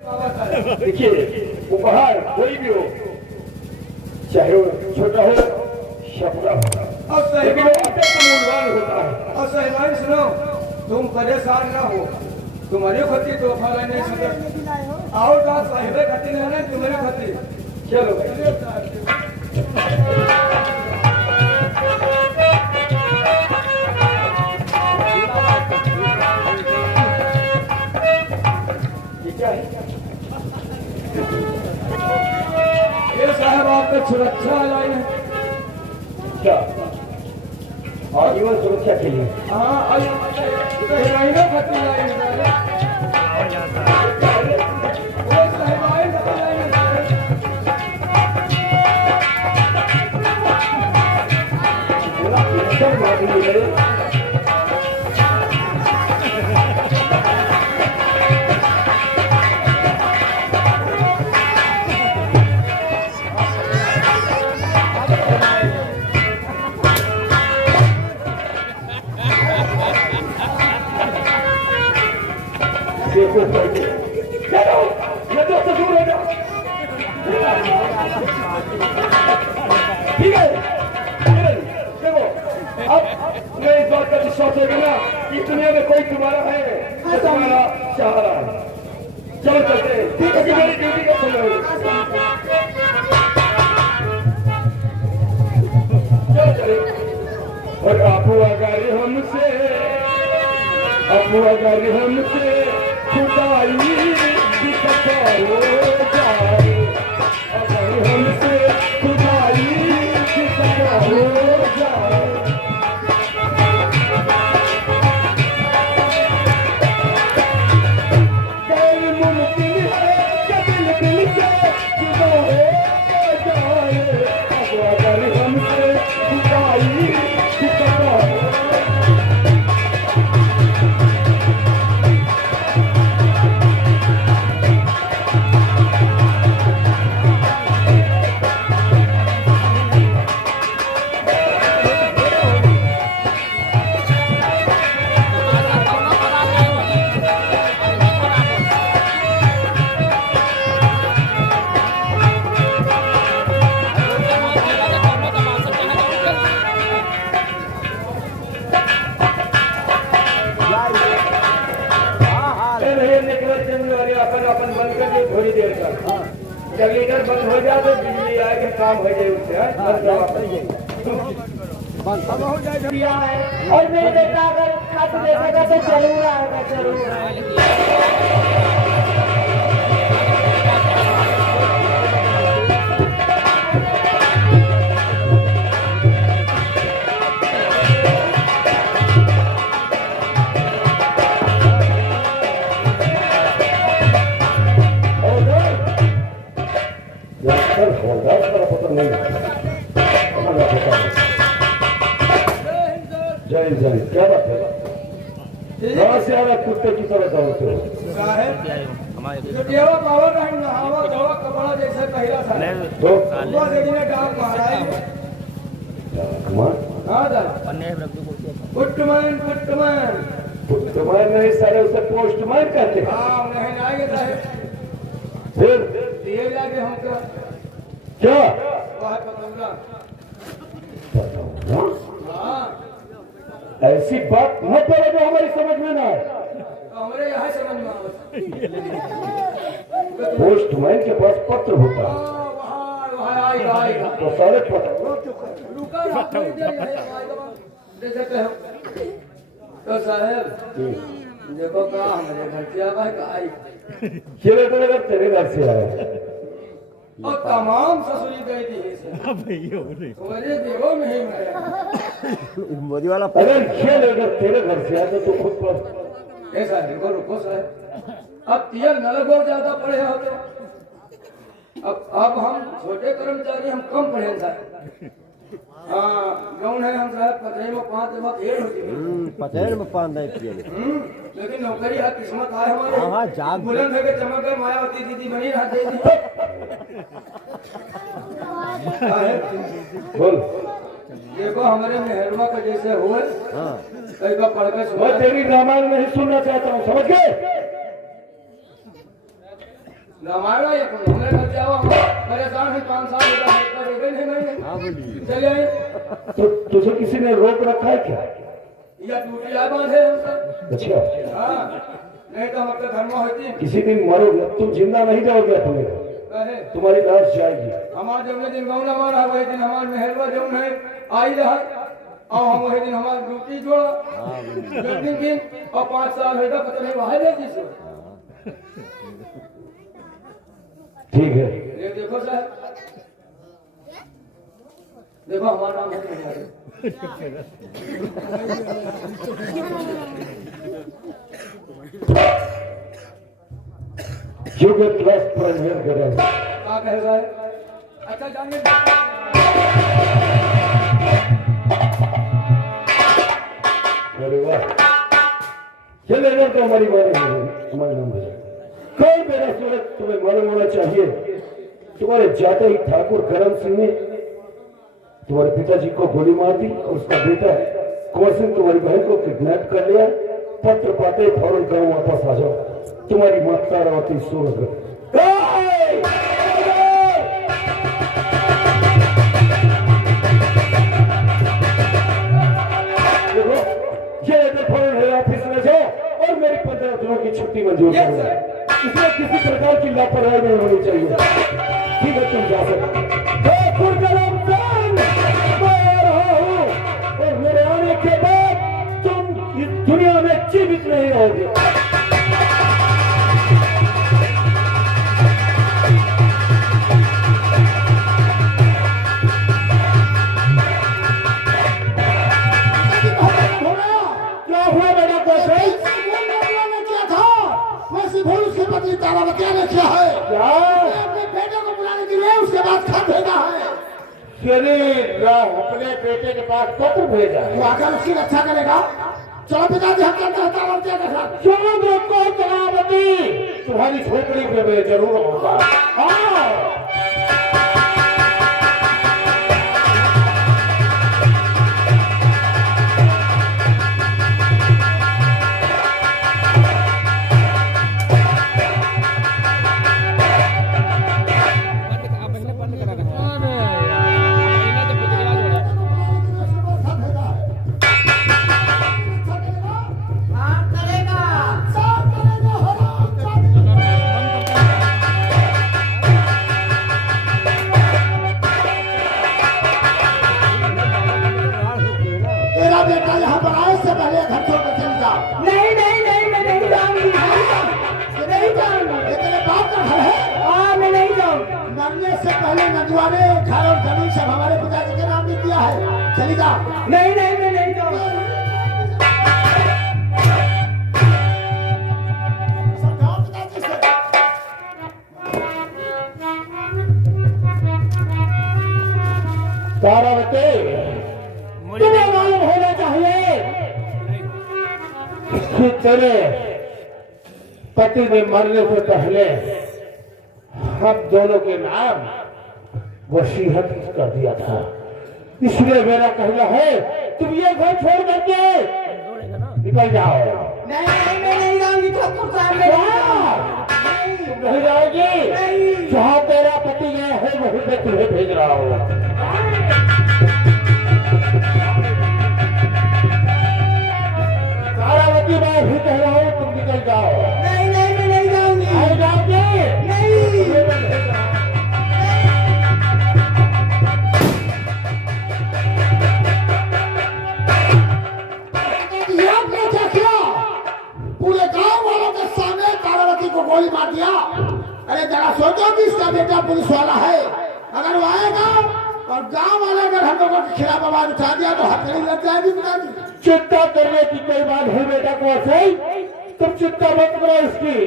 देखिए उपहार कोई भी हो, चाहे वो छोटा हो या बड़ा हो, लेकिन वो अत्यंत मूल्यवान होता है। और सहबाई सुनो, तुम परेशान ना हो, तुम्हारी खती तोहफा नहीं सकते। आओ का साहिबे खती नहीं है, तुम्हारी खती। चलो भाई ये साहब आपको सुरक्षा लाई है। क्या आजीवन सुरक्षा के लिए? हाँ महीना खती लाई है। ठीक है, देखो अब मैं इस बात का विश्वास होगा ना कि दुनिया में कोई तुम्हारा है जो तुम्हारा चाह रहा है। चलो चलते हैं, क्योंकि मेरी ड्यूटी का समय हो। चलो चले। और आपू अगर हमसे खुदाई की खता हो जाए, अगर हमसे खुदाई की खता हो जाए, गैर मुमकिन है कि दिल से जुदा हो जाए, अगर हमसे खुदाई की खता हो। अपन बंद कर दे थोड़ी देर तक। जब लीटर बंद हो जाए तो बिजली आएगी, काम हो जाए उससे। अब हो जाए। और मेरे बेटा अगर खत देखेगा तो जरूर आएगा, जरूर। जय जय, क्या बात है? कहाँ से आ रहा कुत्ते की तरह दौड़ते हो? जो देवा पावर का नहावा धोवा कपड़ा जैसे पहला था, तो वो देखने डाक मारा है। हाँ पुट्टमैन पुट्टमैन नहीं सारे, उसे पोस्टमैन कहते हैं। हाँ नहीं आएंगे साहब, फिर ये लागे हमको क्या वह पतंगा। हाँ ऐसी बात मत बोलो जो हमारी समझ में ना आए। हमारे यहाँ समझ में पोस्टमैन के पास पत्र होता है, आएगा तो सारे पत्र तो साहब देखो कहा हमारे घर से आई तेरे घर से आया और तमाम ससुरी गई थी तुम्हारे देवो में ही मोदी वाला अगर खेल अगर तेरे घर से आया तो खुद पर ऐसा देखो रुको साहब, अब तेल नलगो ज्यादा पड़े होते, अब हम छोटे कर्मचारी हम कम पढ़े साहब। हाँ गौन है हम साहब पतरे में 5 जमा ढेर होती है, पतेर में 5 नहीं किए। लेकिन नौकरी है, किस्मत आए हमारे। हाँ जाग बुलंद है कि चमक गए, मायावती दीदी बनी रहती थी। बोल देखो हमारे मेहरमा का जैसे हुए कई का पढ़ के मैं तेरी रामायण नहीं सुनना चाहता हूँ, समझ गए? हमारा ये हमने घर जाओ हम परेशान है 5 साल हो गए कर नहीं नहीं चले आए। तो तुझे किसी ने रोक रखा है क्या? या टूटिया बांधे हम सब। अच्छा हाँ नहीं तो हम अपने घर में होती। किसी दिन मरोगे तुम, जिंदा नहीं जाओगे अपने, तुम्हारी लाश जाएगी। हमार जब दिन गाँव न हमारा वही दिन हमार मेहरबा जो है आई रहा और हम वही दिन हमारा ड्यूटी जोड़ा दिन और 5 साल हो गया पता नहीं वहां ले जिस। ठीक है ये देखो सर, देखो हमारा नाम है You get lost from here, Ganesh. क्या कह रहा है? अच्छा जानिए अरे वाह, चले गए तो हमारी बात हमारे नाम पे कोई मेरा सूरत तुम्हें मालूम होना चाहिए। तुम्हारे जाते ही ठाकुर करम सिंह ने तुम्हारे पिताजी को गोली मार दी और उसका बेटा कुंवर सिंह तुम्हारी बहन को किडनैप कर लिया। पत्र पाते फौरन गांव वापस आ जाओ, तुम्हारी माता रावती सूरत। ऑफिस में जाओ और मेरी 15 दिनों की छुट्टी मंजूर करो। इसमें किसी प्रकार की लापरवाही नहीं होनी चाहिए। ठीक है तुम जा सकते और मेरे आने के बाद तुम इस दुनिया में जीवित नहीं रहोगे। तारावतिया ने किया है क्या? अपने बेटे को बुलाने के लिए उसके बाद खत भेजा है। अपने बेटे के पास पत्र भेजा है, वो आकर उसकी रक्षा करेगा। चलो पिताजी हम चलते हैं तारावतिया के साथ। चलो देखो तारावती, तुम्हारी झोपड़ी पे मैं जरूर आऊंगा। से पहले नंदुआने घर और जमीन सब हमारे पिताजी के नाम लिख दिया है। चली जाओ। नहीं नहीं मैं नहीं जाऊंगा। पिताजी से तारावती, तुम्हें मालूम होना चाहिए कि तेरे पति ने मरने से पहले हम दोनों के नाम वसीयत कर दिया था। इसलिए मेरा कहना है तुम ये घर छोड़ करके निकल जाओ। नहीं जाऊंगी ठाकुर साहब। तुम नहीं जाओगी? जहाँ तेरा पति गया है वहीं पे तुम्हें भेज रहा हूँ। तारावती मैं भी कह रहा हूँ तुम निकल जाओ। नहीं मैं नहीं जाऊंगी। जाओगे? पूरे गांव वालों के सामने तारावती को गोली मार दिया। अरे जरा सोचो कि इसका बेटा पुलिस वाला है, अगर वो आएगा और गांव वाले अगर हम लोगों के खिलाफ आवाज उठा दिया तो हथकड़ी लग जाएगी। चिंता करने की कोई बात है बेटा को सही, तुम चिंता मत करो इसकी।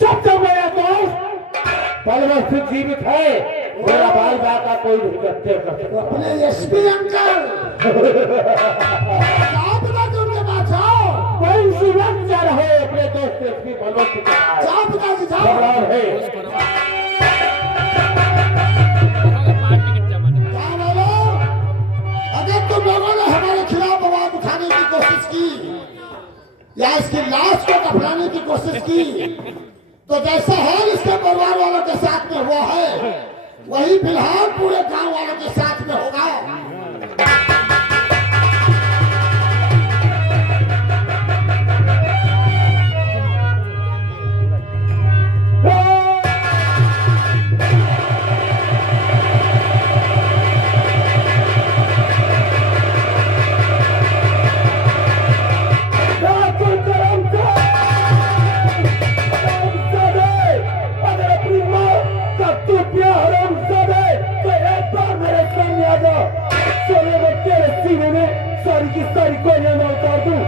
जब तक मेरा दोस्त बलवंत सिंह जीवित है मेरा भाई का कोई नहीं करते कर सकता। अपने एसपी अंकल उनके पास जाओ। कोई सी लज्जा रहे अपने दोस्त एसपी बलवंत सिंह जाओ पिताजी जाओ। अगर तुम लोगों ने हमारे खिलाफ आवाज उठाने की कोशिश की या इसकी लाश को दफनाने की कोशिश की तो जैसा है इसके वही फिलहाल पूरे गांव वालों के साथ में होगा। सारी की सारी कोयले में उतार दूं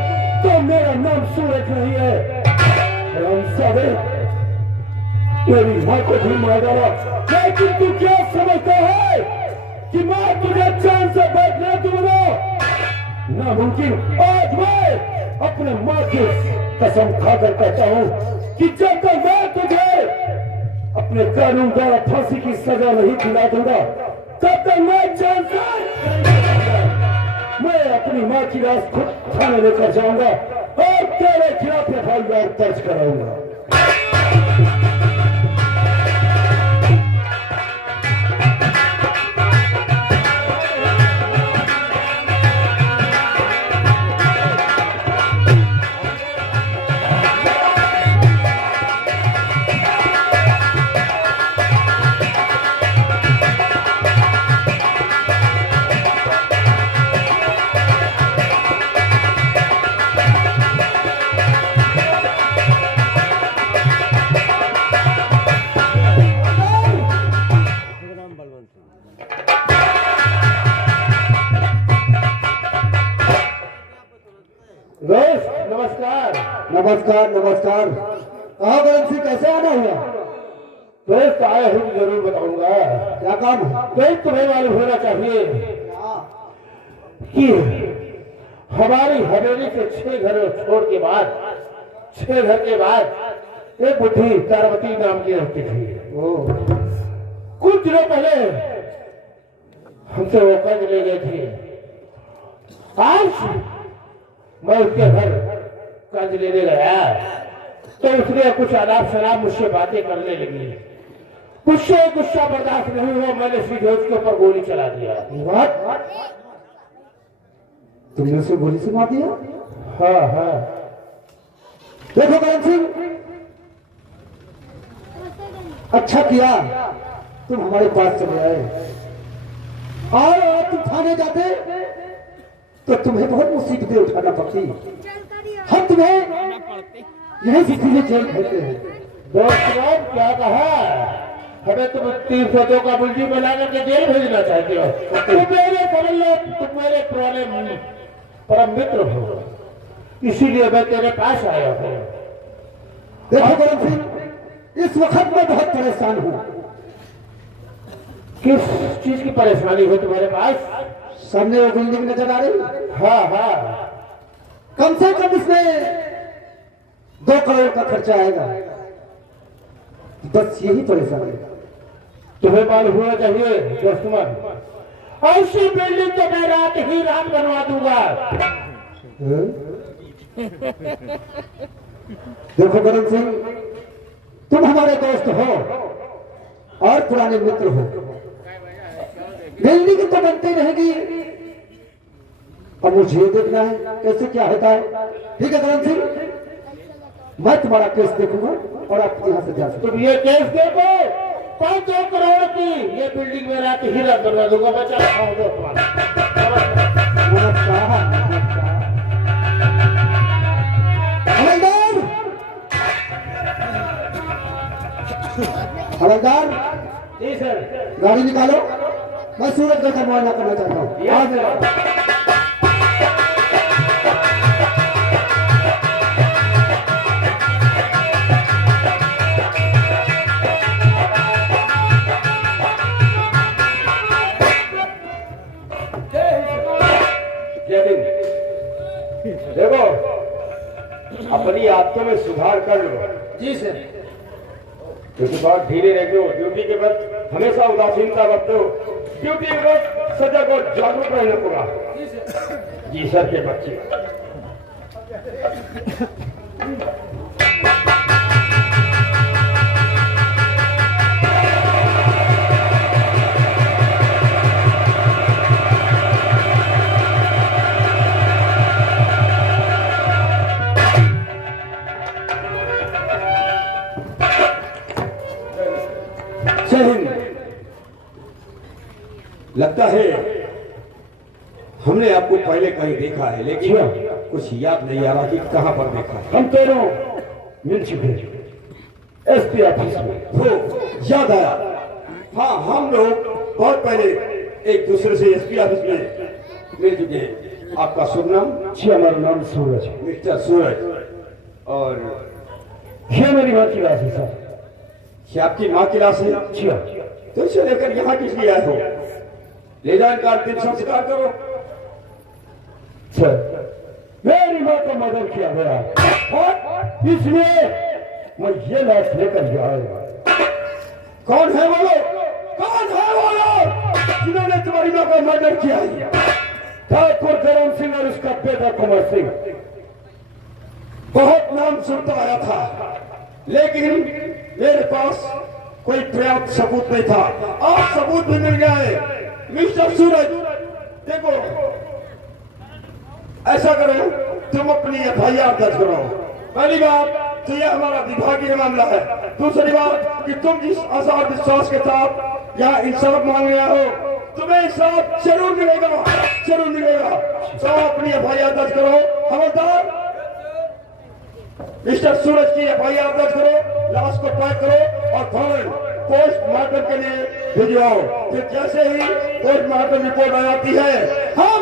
तो मेरा नाम सूरज नहीं है। रामसादे मेरी माँ को भी मार डाला, लेकिन तू क्या समझता है कि मैं तुझे चैन से बैठने दूंगा? नामुमकिन। आज मैं अपने माँ की कसम खाकर कहता हूँ कि जब तक मैं तुझे अपने कानून द्वारा फांसी की सजा नहीं दिला दूंगा तब तक मैं चैन से मैं अपनी माँ की लाश खुद थाने लेकर जाऊंगा और तेरे खिलाफ एफआईआर दर्ज कराऊंगा। दोस्त नमस्कार। नमस्कार नमस्कार। कहाँ गलत थी, कैसे आना हुआ? दोस्त आया हूँ जरूर बताऊंगा। क्या काम है? दोस्त तुम्हें मालूम होना चाहिए कि हमारी हवेली से 6 घर छोड़ के बाद 6 घर के बाद एक बुढ़ी तारावती नाम की रहती थी। कुछ दिनों पहले हमसे वो कर्ज ले गई थी। आज मैं उसके घर कर्ज लेने गया तो उसने कुछ अनाप शराब मुझसे बातें करने लगी। मुझसे गुस्सा बर्दाश्त नहीं हुआ, मैंने सीधे उसके ऊपर गोली चला दिया। तुमने उसे गोली से मार दिया? हाँ हाँ। देखो करण सिंह, अच्छा किया तुम हमारे पास चले आए। और तुम थाने जाते तो तुम्हें बहुत मुसीबतें उठाना पड़ती। हम तुम्हें यही से सीधे जेल भेजते हैं। दोस्त क्या कहा? हमें तुम 302 का मुलजिम बना करके जेल भेजना चाहते हो? तुम मेरे पुराने परम मित्र हो, इसीलिए मैं तेरे पास आया हूँ। देखो करण सिंह, इस वक्त मैं बहुत परेशान हूँ। किस चीज की परेशानी हो तुम्हारे पास? सामने वो बिल्डिंग नजर आ रही? हाँ हाँ। कम से कम इसमें 2 करोड़ का खर्चा आएगा। बस यही परेशानी। तुम्हें मालूम होना चाहिए दोस्तमन, ऐसी बिल्डिंग तो मैं रात ही रात बनवा दूंगा। देखो करण सिंह, तुम हमारे दोस्त हो और पुराने मित्र हो। बिल्डिंग तो बनती रहेगी, अब मुझे देखना है कैसे क्या होता है। ठीक है करण सिंह, मैं तुम्हारा केस देखूंगा और आप यहाँ से जा सकते। तुम ये केस देखो, 5 करोड़ की ये बिल्डिंग में रात ही रात बनवा दूंगा। मैं चला हूँ नमस्कार। हवलदार, हवलदार जी सर। गाड़ी निकालो, मैं सूरज का मुआयना करना चाहता हूँ। देखो, अपनी आदतों में सुधार कर लो। जी सर। क्योंकि बहुत धीरे रहते हो, ड्यूटी के वक्त हमेशा उदासीनता रखते हो। ड्यूटी के वक्त सजा को जागरूक रहना होगा। जी सर के बच्चे। जय हिंद। लगता है हमने आपको पहले कहीं देखा है, लेकिन कुछ याद नहीं आ रहा कि कहां पर देखा है। हम दोनों मिल चुके एसपी ऑफिस में। हो, याद आया। हाँ, हम लोग बहुत पहले एक दूसरे से एसपी ऑफिस में मिल चुके हैं। आपका शुभ नाम? जी हमारा नाम सूरज है। मिस्टर सूरज। और ये मेरी माँ की राशि सर। क्या आपकी माँ की लाश है? जी हाँ। तो इसे लेकर यहाँ किस लिए आए हो? ले जाओ, इनका अंतिम संस्कार करो। सर मेरी माँ को मर्डर किया गया और इसलिए मैं ये लाश लेकर जा रहा हूँ। कौन है वो लोग? कौन है वो लोग जिन्होंने तुम्हारी माँ का मर्डर किया है? ठाकुर करम सिंह और उसका बेटा कुंवर सिंह। बहुत नाम सुनता आया था, लेकिन मेरे पास कोई पर्याप्त सबूत नहीं था। आज सबूत भी मिल गया है। मिस्टर सूरज, देखो, ऐसा करो, तुम अपनी एफआईआर दर्ज करो। पहली बात तो यह हमारा विभागीय मामला है। दूसरी बात कि तुम जिस आसार विश्वास के साथ यहाँ इंसाफ मांग रहे हो, तुम्हें इंसाफ जरूर मिलेगा, जरूर मिलेगा। तो अपनी एफआईआर दर्ज करो। खबरदार, मिस्टर सूरज की एफआईआर दर्ज करो, लाश को पैक करो और फौरन पोस्टमार्टम के लिए भिजवाओ। फिर जैसे ही पोस्टमार्टम रिपोर्ट आ जाती है, हम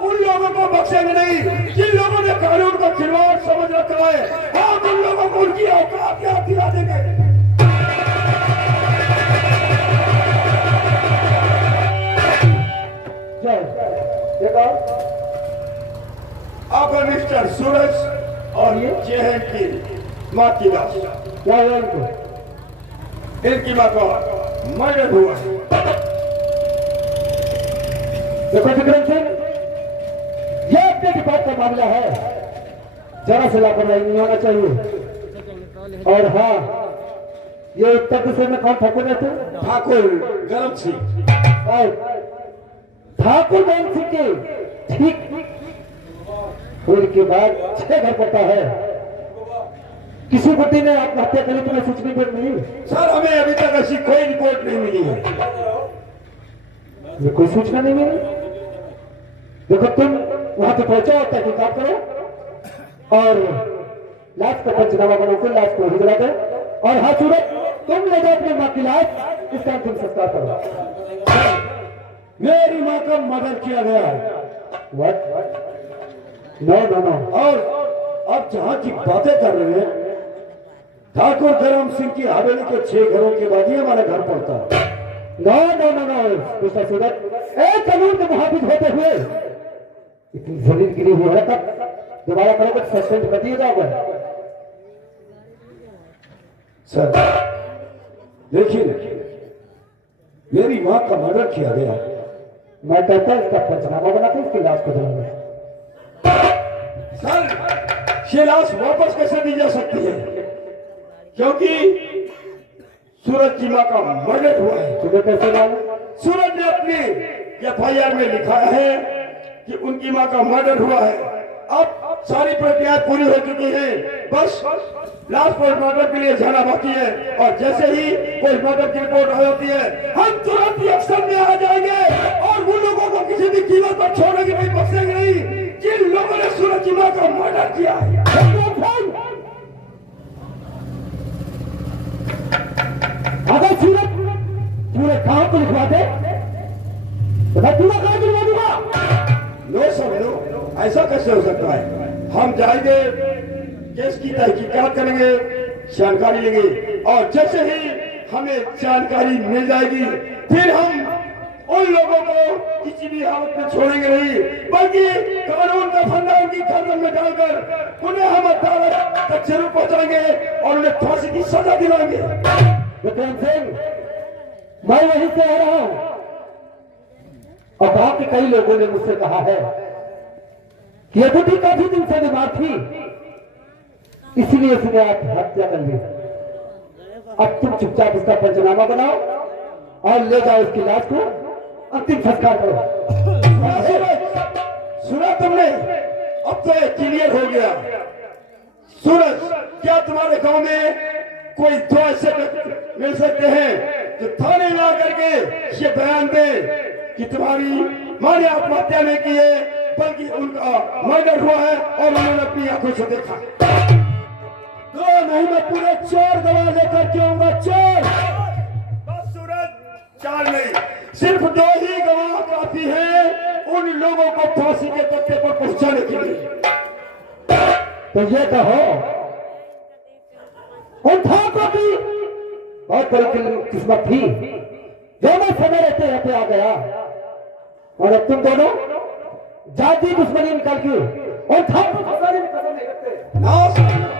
उन लोगों को बख्शेंगे नहीं जिन लोगों ने कानून को खिलवाड़ समझ रखा है। हम उन लोगों को उनकी औकात याद दिला देंगे। अब मिस्टर सूरज और ये जहन की माँ की लाश। क्या है इनको? इनकी माँ का मर्डर हुआ है। देखो विक्रम सिंह, ये अपने डिपार्ट का मामला है, जरा से लापरवाही नहीं होना चाहिए। और हाँ, ये उत्तर प्रदेश में कौन ठाकुर रहते हैं? ठाकुर गरम सिंह। और ठाकुर गरम सिंह के ठीक होने के बाद 6 घर पड़ता है। किसी गुड्डी ने आत्महत्या करी, तुम्हें सूचना रिपोर्ट मिली? सर, हमें अभी तक ऐसी कोई रिपोर्ट नहीं मिली है। ये कोई सूचना नहीं मिली? देखो, तुम वहां पे पहुंचो, तहकीकात करो और लाश का पंचनामा बनाकर लाश को हिजला दो। और हाँ सूरज, तुम ले जाओ अपनी माँ की लाश, इसका अंतिम संस्कार करो। मेरी माँ का मर्डर किया गया है। व्हाट? No no no. और अब जहाँ की बातें कर रहे हैं, ठाकुर गरम सिंह की हवेली के 6 घरों के बाद ही हमारा घर पड़ता है। No no no no mister Suraj, एक कानून के मुहाफिज होते हुए इतनी जलील गिरी हुई हरकत दोबारा करोगे तो सस्पेंड कर दिया जाओगे। सर, लेकिन मेरी माँ का मर्डर किया गया। मैं कहता हूं इसका पंचनामा बना के इसकी लाश को जलाऊंगा। सर, ये लाश वापस कैसे दी जा सकती है? क्योंकि सूरज की माँ का मर्डर हुआ है। तुम्हें कैसे मालूम? सूरज ने अपनी एफआईआर में लिखा है कि उनकी माँ का मर्डर हुआ है। अब सारी प्रक्रिया पूरी हो चुकी है, बस लास्ट पोस्टमार्टम के लिए जाना बाकी है। और जैसे ही पोस्टमार्टम की रिपोर्ट आ जाती है, हम तुरंत ही एक्शन में आ जाएंगे और उन लोगों को किसी भी कीमत पर छोड़ेंगे नहीं, बख्शेंगे नहीं जिन लोगों ने सूरज की माँ का मर्डर किया है। अगर सूरज पूरे काम को लिखवा दे तो मैं पूरा काम लिखवा दूंगा। लो सर, लो, ऐसा कैसे हो सकता है? हम जाएंगे, केस की तहकीकात करेंगे, जानकारी लेंगे और जैसे ही हमें जानकारी मिल जाएगी, फिर हम उन लोगों को किसी भी हालत में छोड़ेंगे नहीं, बल्कि कानून का फंदा उनकी गर्दन में डालकर उन्हें हम अदालत तक जरूर पहुंचाएंगे और उन्हें फांसी की सजा दिलाएंगे। विक्रम सिंह, मैं वहीं से आ रहा हूं और गांव के कई लोगों ने मुझसे कहा है कि ये बुढ़ी काफी दिन से बीमार थी, इसीलिए उसने आत्महत्या कर ली। अब तुम चुपचाप इसका पंचनामा बनाओ और ले जाओ इसकी लाश को अंतिम संस्कार करो। सुना तुमने? अब तो ये क्लियर हो गया। सूरज, क्या तुम्हारे गांव में कोई 2 ऐसे मिल सकते हैं कि थाने ला करके ये बयान दे कि तुम्हारी मां ने आत्महत्या नहीं की है, बल्कि उनका मर्डर हुआ है और उन्होंने अपनी आंखों से देखा। दो नहीं, मैं पूरे 4 गवाह लेकर के आऊंगा। 4 बस सूरज, 4 नहीं, सिर्फ 2 ही गवाह काफी हैं उन लोगों को फांसी के तख्ते पर पहुंचाने के लिए। तो ये कहो, उन ठाकुर की बहुत बड़ी किस्मत थी जो मैं समय रहते रहते आ गया, और अब तुम दोनों जाति दुश्मनी निकाल के और ठाकुर फंसाने में कदम नहीं रखते।